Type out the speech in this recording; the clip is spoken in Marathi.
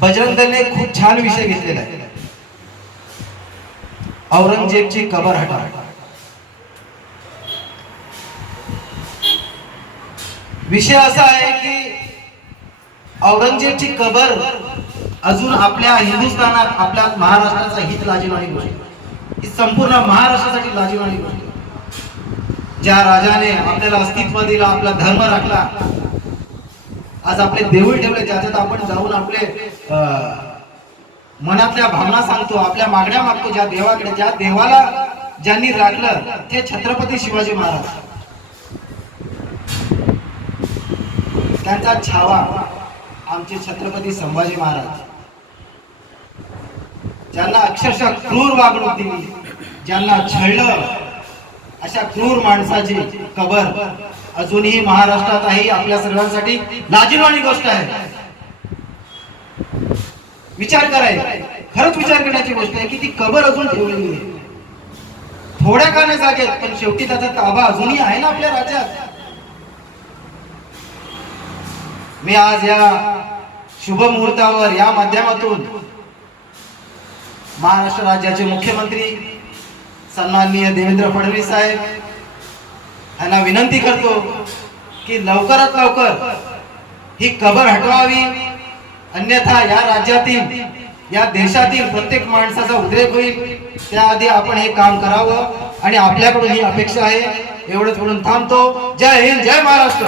बजरंग दलने खूप छान विषय घेतलेला आहे. औरंगजेबची कबर हटा. विषय असा आहे की औरंगजेबची कबर अजून आपल्या हिंदुस्थानात आपल्या महाराष्ट्राचा हित लाजीवाणी गोष्ट. ही संपूर्ण महाराष्ट्रासाठी लाजीवाणी गोष्ट. ज्या राजाने आपल्याला अस्तित्व दिलं आपला धर्म राखला आज आपले देऊळ ठेवले ज्याच्यात आपण जाऊन आपले मनातल्या भावना सांगतो आपल्या मागण्या मागतो ज्या देवाकडे ज्या देवाला ज्यांनी राखलं ते छत्रपती शिवाजी महाराज. त्यांचा छावा आमचे छत्रपती संभाजी महाराज. ज्यांना अक्षरशः क्रूर वागणूक दिली ज्यांना छळलं अशा क्रूर माणसाची कबर अजूनही महाराष्ट्रात आहे आपल्या सर्वांसाठी लाजीरवाणी गोष्ट आहे. विचार करायचा खरंच विचार करण्याची गोष्ट आहे की ती कबर अजून ठेवलेली आहे. थोड्या काने नाही जागेत पण शेवटी त्याचा ताबा अजूनही आहे ना आपल्या राज्यात. मी आज या शुभ मुहूर्तावर या माध्यमातून महाराष्ट्र राज्याचे मुख्यमंत्री सन्माननीय देवेंद्र फडणवीस साहेब यांना विनंती करतो की लवकरात लवकर ही कबर हटवावी. अन्यथा या राज्यातील या देशातील प्रत्येक माणसाचा उद्रेक होईल. त्याआधी आपण हे काम करावं आणि आपल्याकडून ही अपेक्षा आहे. एवढंच म्हणून थांबतो. जय हिंद जय महाराष्ट्र.